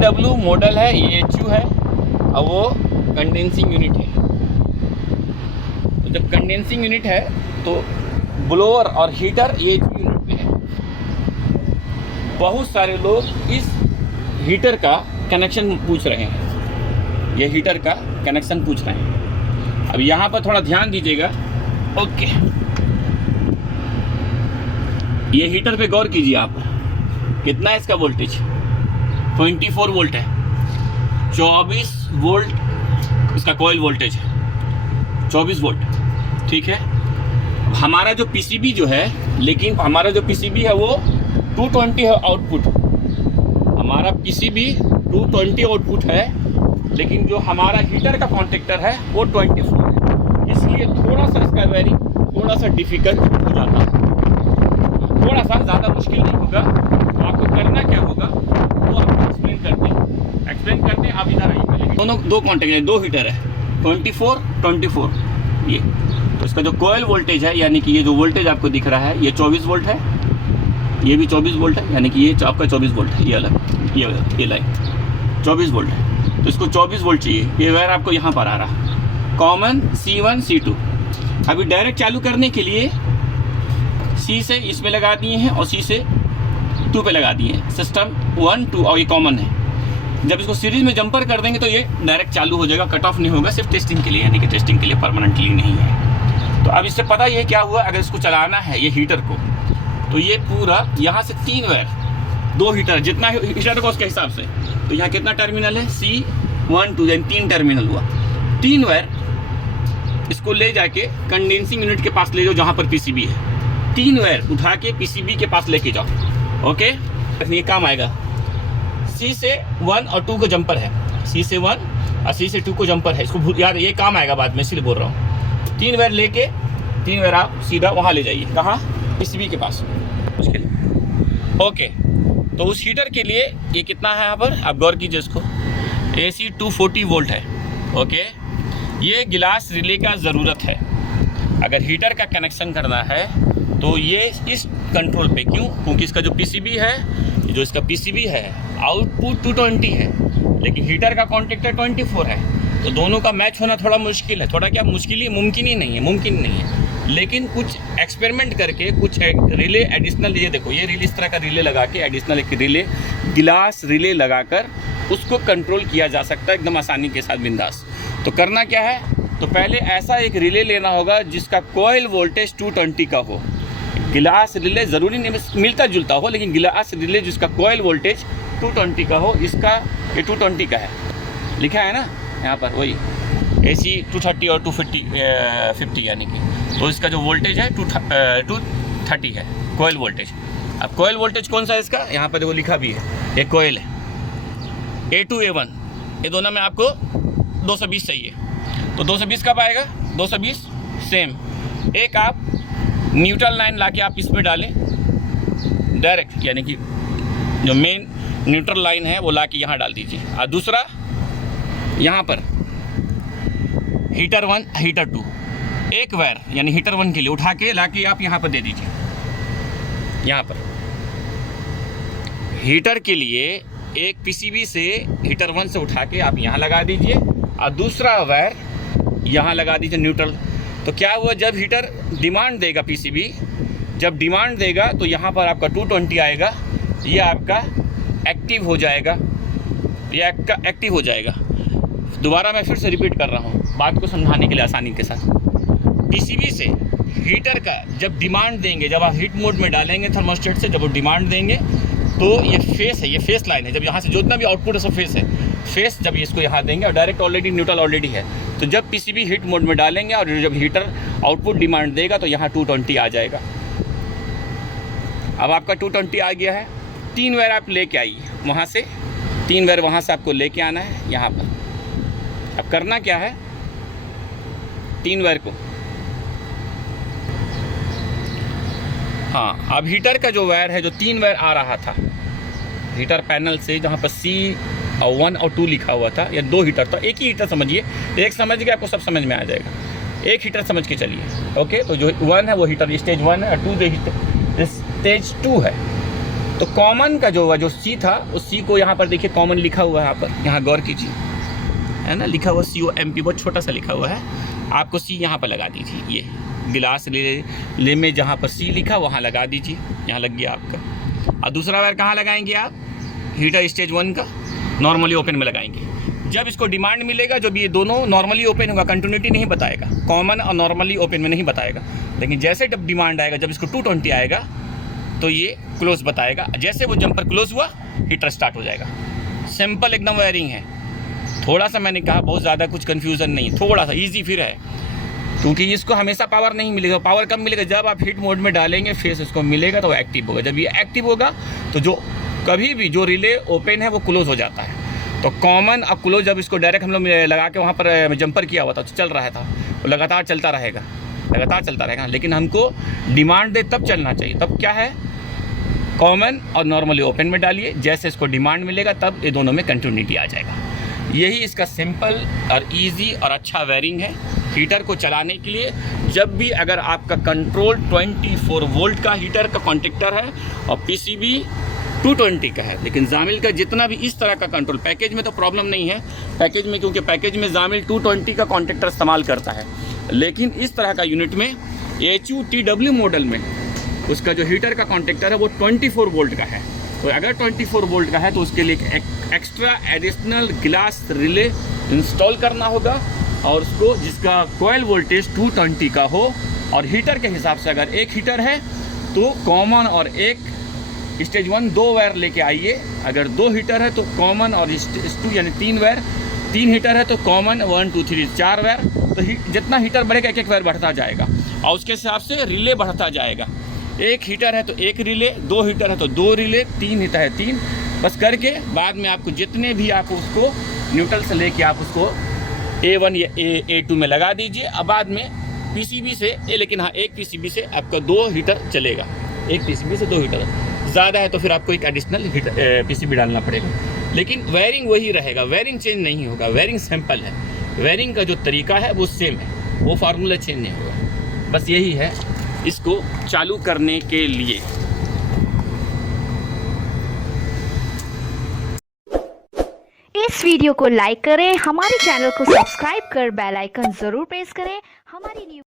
W model है, ये HU है और वो कंडेंसिंग यूनिट है। तो जब कंडेंसिंग यूनिट है तो ब्लोअर और हीटर ये यूनिट में है। बहुत सारे लोग इस हीटर का कनेक्शन पूछ रहे हैं, ये हीटर का कनेक्शन पूछ रहे हैं। अब यहाँ पर थोड़ा ध्यान दीजिएगा। ओके, ये हीटर पे गौर कीजिए आप, कितना है इसका वोल्टेज? 24 वोल्ट है। 24 वोल्ट इसका कॉइल वोल्टेज है, 24 वोल्ट, ठीक है। हमारा जो पीसीबी जो है, लेकिन हमारा जो पीसीबी है वो 220 है आउटपुट। हमारा पीसीबी 220 आउटपुट है, लेकिन जो हमारा हीटर का कॉन्टेक्टर है वो 24 है। इसलिए थोड़ा सा इसका वेरिंग थोड़ा सा डिफिकल्ट हो जाता है, थोड़ा सा ज़्यादा मुश्किल नहीं होगा। तो आपको करना क्या होगा वो आपको एक्सप्लेन करते हैं। आप इधर आइए। दोनों दो कॉन्टेक्ट है, दो हीटर है, 24 ये। तो इसका जो कॉइल वोल्टेज है, यानी कि ये जो वोल्टेज आपको दिख रहा है ये 24 वोल्ट है, ये भी 24 वोल्ट है, यानी कि ये आपका 24 वोल्ट है। ये अलग ये लाइन 24 वोल्ट है। तो इसको 24 वोल्ट चाहिए। ये वायर आपको यहाँ पर आ रहा कॉमन C1 C2। अभी डायरेक्ट चालू करने के लिए C से इसमें लगा दिए हैं और C से 2 पे लगा दिए हैं। सिस्टम 1 2 और ये कॉमन है। जब इसको सीरीज में जंपर कर देंगे तो ये डायरेक्ट चालू हो जाएगा, कट ऑफ नहीं होगा, सिर्फ टेस्टिंग के लिए, यानी कि टेस्टिंग के लिए, परमानेंटली नहीं है। तो अब इससे पता ये क्या हुआ, अगर इसको चलाना है ये हीटर को, तो ये पूरा यहाँ से 3 वायर, 2 हीटर, जितना हीटर होगा उसके हिसाब से। तो यहाँ कितना टर्मिनल है? C1 2 यानी 3 टर्मिनल हुआ। 3 वायर इसको ले जाके कंडेंसिंग यूनिट के पास ले जाओ जहाँ पर पीसीबी है। 3 वायर उठा के पीसीबी के पास लेके जाओ। ओके, ये काम आएगा। C से 1 और 2 को जंपर है, C से 1 और C से 2 को जंपर है। इसको यार ये काम आएगा बाद में, इसलिए बोल रहा हूँ। 3 वायर लेके 3 वायर आप सीधा वहाँ ले जाइए, कहाँ? पीसीबी के पास। मुश्किल। ओके, तो उस हीटर के लिए ये कितना है यहाँ पर आप गौर कीजिए। इसको AC 240 वोल्ट है। ओके, ये गिलास रिले का ज़रूरत है अगर हीटर का कनेक्शन करना है तो ये इस कंट्रोल पे। क्यों? क्योंकि इसका जो पीसीबी है, जो इसका पीसीबी है आउटपुट 220 है, लेकिन हीटर का कॉन्टेक्टर 24 है। तो दोनों का मैच होना थोड़ा मुश्किल है, थोड़ा क्या मुश्किल ही, मुमकिन ही नहीं है। लेकिन कुछ एक्सपेरिमेंट करके कुछ रिले एडिशनल, ये देखो ये रिले, इस तरह का रिले लगा के एडिशनल एक रिले, गिलास रिले लगाकर उसको कंट्रोल किया जा सकता है एकदम आसानी के साथ, बिंदास। तो करना क्या है, तो पहले ऐसा एक रिले लेना होगा जिसका कॉइल वोल्टेज 220 का हो। गिलास रिले ज़रूरी नहीं मिलता जुलता हो, लेकिन गिलास रिले जिसका कॉइल वोल्टेज 220 का हो। इसका ये 220 का है, लिखा है ना यहाँ पर, वही AC 230 और 250 यानी कि। तो इसका जो वोल्टेज है 230 है कॉइल वोल्टेज। अब कॉइल वोल्टेज कौन सा है इसका, यहाँ पर वो लिखा भी है, एक कॉइल है A2 A1, ये दोनों में आपको 220 चाहिए। तो 220 कब आएगा? 220 सेम। एक आप न्यूट्रल लाइन लाके आप इसमें डालें डायरेक्ट, यानी कि जो मेन न्यूट्रल लाइन है वो लाके यहाँ डाल दीजिए। और दूसरा यहाँ पर हीटर 1 हीटर 2, एक वायर यानी हीटर 1 के लिए उठा के लाके आप यहाँ पर दे दीजिए। यहाँ पर हीटर के लिए एक पीसीबी से हीटर 1 से उठा के आप यहाँ लगा दीजिए और दूसरा वायर यहाँ लगा दीजिए न्यूट्रल। तो क्या हुआ, जब हीटर डिमांड देगा, पीसीबी जब डिमांड देगा तो यहाँ पर आपका 220 आएगा, ये आपका एक्टिव हो जाएगा, ये आपका एक्टिव हो जाएगा। दोबारा मैं फिर से रिपीट कर रहा हूँ बात को समझाने के लिए आसानी के साथ। पीसीबी से हीटर का जब डिमांड देंगे, जब आप हीट मोड में डालेंगे थर्मोस्टेट से, जब वो डिमांड देंगे तो ये फेस है, ये फेस लाइन है, जब यहाँ से जितना भी आउटपुट है सब फेस है, फेस जब इसको यहाँ देंगे और डायरेक्ट ऑलरेडी न्यूट्रल ऑलरेडी है, तो जब पीसीबी हीट मोड में डालेंगे और जब हीटर आउटपुट डिमांड देगा तो यहाँ 220 आ जाएगा। अब आपका 220 आ गया है। 3 वायर आप लेके आइए वहाँ से, 3 वायर वहाँ से आपको लेके आना है यहाँ पर। अब करना क्या है, 3 वायर को, हाँ, अब हीटर का जो वायर है, जो 3 वायर आ रहा था हीटर पैनल से, जहाँ पर C और 1 और 2 लिखा हुआ था, या 2 हीटर था, एक ही हीटर समझिए, एक समझ के आपको सब समझ में आ जाएगा, एक हीटर समझ के चलिए। ओके, तो जो 1 है वो हीटर स्टेज 1 है और 2 स्टेज 2 है। तो कॉमन का जो सी था उस सी को यहाँ पर देखिए कॉमन लिखा हुआ है, यहाँ पर, यहाँ गौर कीजिए, है ना, लिखा हुआ COMP, बहुत छोटा सा लिखा हुआ है। आपको सी यहाँ पर लगा दीजिए, ये गिलास ले में जहाँ पर सी लिखा वहाँ लगा दीजिए, यहाँ लग गया आपका। और दूसरा वायर कहाँ लगाएंगे आप? हीटर स्टेज 1 का नॉर्मली ओपन में लगाएंगे। जब इसको डिमांड मिलेगा, जब ये दोनों नॉर्मली ओपन होगा, कंटिन्यूटी नहीं बताएगा, कॉमन और नॉर्मली ओपन में नहीं बताएगा, लेकिन जैसे जब डिमांड आएगा, जब इसको 220 आएगा तो ये क्लोज बताएगा। जैसे वो जंपर क्लोज हुआ हीटर स्टार्ट हो जाएगा। सिंपल एकदम वायरिंग है। थोड़ा सा मैंने कहा बहुत ज़्यादा कुछ कन्फ्यूज़न नहीं, थोड़ा सा ईजी फिर है, क्योंकि इसको हमेशा पावर नहीं मिलेगा। पावर कब मिलेगा? जब आप हीट मोड में डालेंगे फेस इसको मिलेगा तो एक्टिव होगा। जब ये एक्टिव होगा तो जो कभी भी जो रिले ओपन है वो क्लोज हो जाता है। तो कॉमन और क्लोज जब इसको डायरेक्ट हम लोग लगा के वहाँ पर जंपर किया हुआ था तो चल रहा था, वो लगातार चलता रहेगा, लगातार चलता रहेगा। लेकिन हमको डिमांड दे तब चलना चाहिए। तब क्या है? कॉमन और नॉर्मली ओपन में डालिए, जैसे इसको डिमांड मिलेगा तब ये दोनों में कंटिन्यूटी आ जाएगा। यही इसका सिंपल और इजी और अच्छा वायरिंग है हीटर को चलाने के लिए। जब भी अगर आपका कंट्रोल 24 वोल्ट का हीटर का कॉन्टेक्टर है और PCB 220 का है, लेकिन जामिल का जितना भी इस तरह का कंट्रोल, पैकेज में तो प्रॉब्लम नहीं है, पैकेज में, क्योंकि पैकेज में जामिल 220 का कॉन्टेक्टर इस्तेमाल करता है, लेकिन इस तरह का यूनिट में HUTW मॉडल में उसका जो हीटर का कॉन्टेक्टर है वो 24 वोल्ट का है। तो अगर 24 वोल्ट का है तो उसके लिए एक extra additional glass relay install करना होगा, और उसको जिसका कॉइल वोल्टेज 220 का हो। और हीटर के हिसाब से अगर एक हीटर है तो कॉमन और एक स्टेज 1 2 वायर लेके आइए। अगर 2 हीटर है तो कॉमन और स्टेज 2 यानी 3 वायर, 3 हीटर है तो कॉमन 1 2 3 4 वायर। तो जितना हीटर बढ़ेगा एक वायर बढ़ता जाएगा और उसके हिसाब से रिले बढ़ता जाएगा। एक हीटर है तो एक रिले, 2 हीटर है तो 2 रिले, 3 हीटर है 3, बस करके बाद में आपको जितने भी आप उसको न्यूट्रल से लेके आप उसको A1 या A2 में लगा दीजिए। अब बाद में PCB से लेकिन हाँ, एक PCB से आपका 2 हीटर चलेगा, एक PCB से 2 हीटर। ज़्यादा है तो फिर आपको एक एडिशनल PCB डालना पड़ेगा, लेकिन वायरिंग वही रहेगा, वायरिंग चेंज नहीं होगा। वायरिंग सिंपल है, वायरिंग का जो तरीका है वो सेम है, वो फार्मूला चेंज नहीं होगा। बस यही है इसको चालू करने के लिए। इस वीडियो को लाइक करें, हमारे चैनल को सब्सक्राइब कर बेल आइकन जरूर प्रेस करें। हमारी न्यू